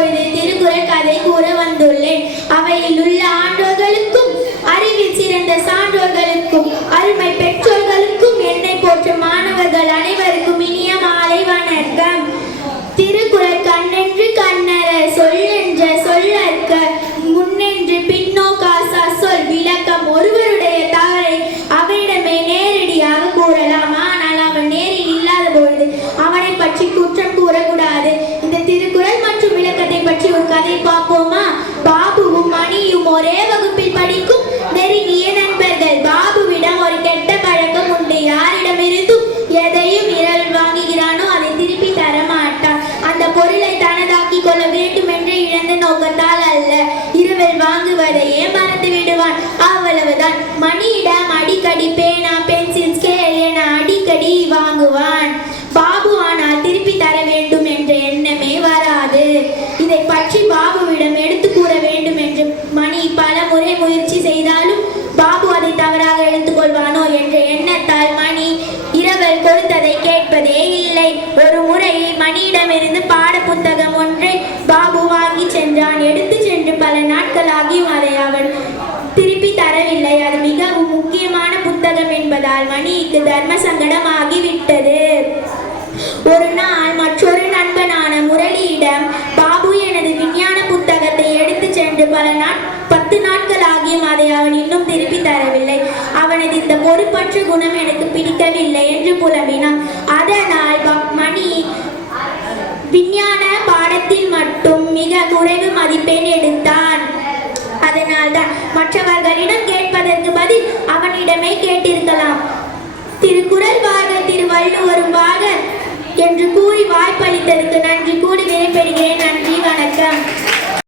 இப்பொழுது திருக்குறள் கதை கூற வந்துள்ளேன். அவையில் உள்ள ஆண்டோர்களுக்கும் அறிவில் சிறந்த சான்றோர்களுக்கும் அருமை பெற்றோர்களுக்கும் என்னை போற்று மாணவர்கள் அனைவருக்கும் இனிய மாலை வணக்கம். திருக்குறள் கண்ணென்று கண்ணற சொல்லென்ற சொல்லற்க கதை பார்ப்போமா? பாபுவும் மணியும் ஒரே வகுப்பில் படிக்கும் நெருங்கிய நண்பர்கள். பாபுவிடம் ஒரு கெட்ட பழக்கம் உண்டு. யாரிடமிருந்தும் எதையும் இரவல் வாங்குகிறானோ அதை திருப்பி தர மாட்டான் அந்த பொருளை தனதாக்கிக் கொள்ள வேண்டும் என்று இழந்த நோக்கத்தால் அல்ல. இருவர் வாங்குவதையே மறந்து விடுவான். அவ்வளவுதான். மணியிடம் அடிக்கடி பேனா பென்சில் ஸ்கேல் என அடிக்கடி வாங்குவான் பாபு ஆனால் திருப்பி தர வேண்டும் என்ற எண்ணமே வராது இதை பற்றி பாபுவிடம் எடுத்து கூற வேண்டும் என்று மணி பல முறை முயற்சி செய்தாலும் பாபு அதை தவறாக எடுத்துக்கொள்வானோ என்ற எண்ணத்தால் மணி இரவல் கொடுத்ததை கேட்பதே இல்லை ஒரு முறை மணியிடமிருந்து பாட புத்தகம் ஒன்றை பாபு வாங்கி சென்றான். எடுத்து சென்று பல நாட்களாகியும் அதை அவன் திருப்பி தரவில்லை. அது மிகவும் முக்கியமான புத்தகம் என்பதால் மணிக்கு தர்ம சங்கடம் ஆகிவிட்டது ஒரு நாள் மற்றொரு நண்பனான முரளியிடம் பாபு எனது விஞ்ஞான புத்தகத்தை எடுத்து சென்று பல நாட் பத்து நாட்கள் ஆகியும் அதை அவன் இன்னும் திருப்பி தரவில்லை. அவனது இந்த பொறுப்பற்ற குணம் எனக்கு பிடிக்கவில்லை என்று புலம்பினான். அதனால் விஞ்ஞான பாடத்தில் மட்டும் மிக குறைவு மதிப்பெண் எடுத்தான். அதனால்தான் மற்றவர்களிடம் கேட்பதற்கு பதில் அவனிடமே கேட்டிருக்கலாம். திருக்குறள் வாழ்க திருவள்ளுவரும் வாழ்க என்று கூறி வாய்ப்பளித்ததற்கு நன்றி கூறி விடைபெறுகிறேன். நன்றி வணக்கம்.